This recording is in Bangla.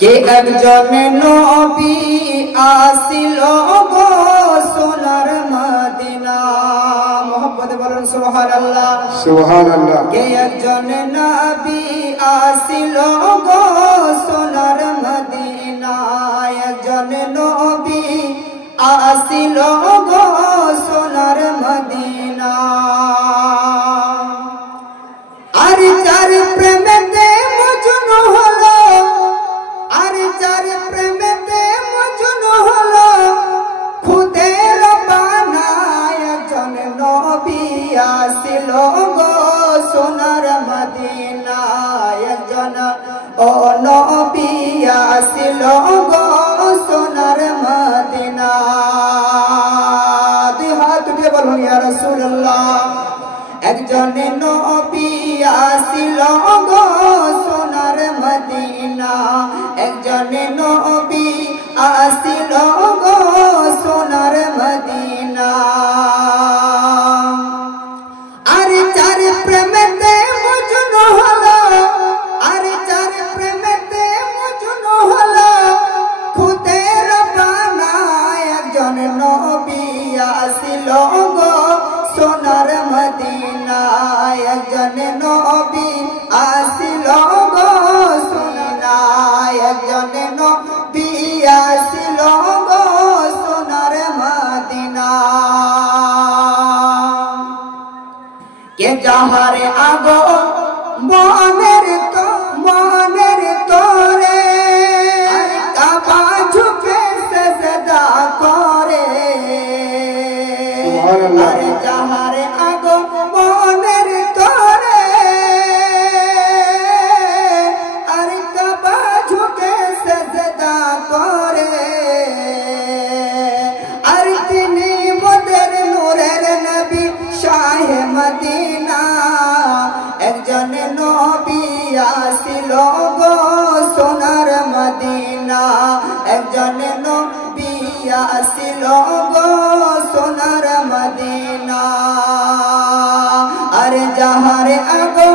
কে একজন নবী আসিল গো সোনার মদিনা। মোহাম্মদ বলুন সুবহানাল্লাহ সুবহানাল্লাহ। কে একজন নবী আসিল গো সোনার মদিনা। একজন নবী আসিল গো সোনার মদিনা। আর যার প্রেমেতে মজনু হলো, আর যার প্রেমেতে মজনু হলো, খুদের বানায় একজন নবী আসিল গো সোনার মদিনা। একজন ও নবী আসিল গো সোনার মদিনা। দুই হাত উঠিয়ে বলুন ইয়া রাসূলুল্লাহ। একজন নবী আসিল গো সোনার মদিনা। একজন নবী আসিল গো সোনার মদিনা। আর যার প্রেমেতে মজনু হলো, আর যার প্রেমেতে মজনু হলো, খুদের বানায় একজন নবী আসিল গো সোনার মদিনা। একজন নবী আসিল গো সোনার, একজন নবী আসিল গো সোনার মদিনা। কে যাহারে আগো মনের তোরে, কাবা ঝুঁকে সেজদা করে। আর যাহারে আগো মনের তোরে, আর কাবা ঝুঁকে সেজদা করে। আর তিনি মোদের নূরের নবী শাহে মদিনা। একজন নবী আসিল গো সোনার মদিনা। একজন নবী আসিল গো সোনার মদিনা। আর যাহারে আগো